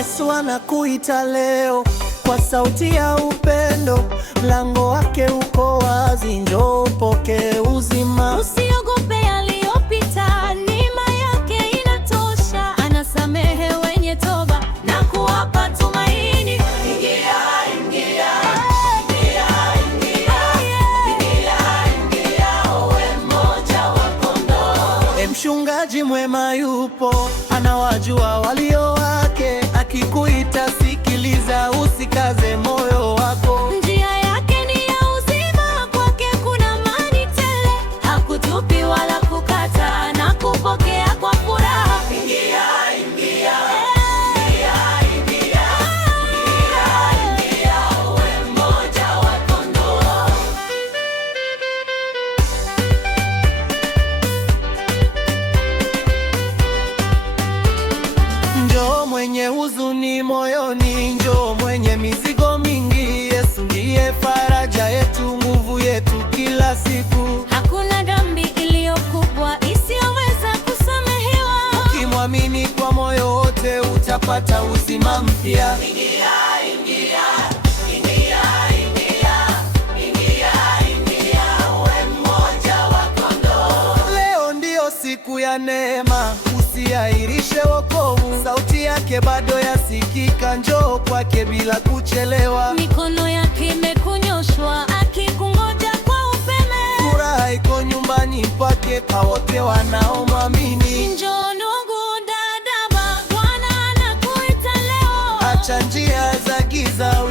Yesu anakuita leo kwa sauti ya upendo, mlango wake uko wazi, njoo upokee uzima. Usiogope yaliyopita, neema yake inatosha. Anasamehe wenye toba na kuwapa tumaini. Ingia, ingia, ingia, ingia, ingia, uwe mmoja wa kondoo. Mchungaji mwema yupo, anawajua walio wake. Akikuita sikiliza, usikaze moyo wako. Njia yake ni ya uzima, kwake kuna amani tele. Hakutupi wala kukata, na kupokea kwa furaha. Ingia, ingia, ingia, ingia, ingia, ingia, uwe mmoja wa kondoo. Njoo mwenye huzuni moyoni, njoo mwenye mizigo mingi. Yesu ndiye faraja yetu, nguvu yetu kila siku. Hakuna dhambi iliyo kubwa isiyoweza kusamehewa. Ukimwamini kwa moyo wote utapata uzima mpya. Ingia, ingia, ingia, ingia, ingia, ingia, uwe mmoja wa kondoo. Leo ndio siku ya neema, usiahirishe wokovu. Sauti yake bado yasikika, njoo kwake bila kuchelewa. Mikono yake imekunyoshwa, akikungoja kwa upeme. Furaha iko nyumbani kwake kwa wote wanaomwamini. Njoo ndugu, dada, Bwana anakuita leo. Acha njia za giza.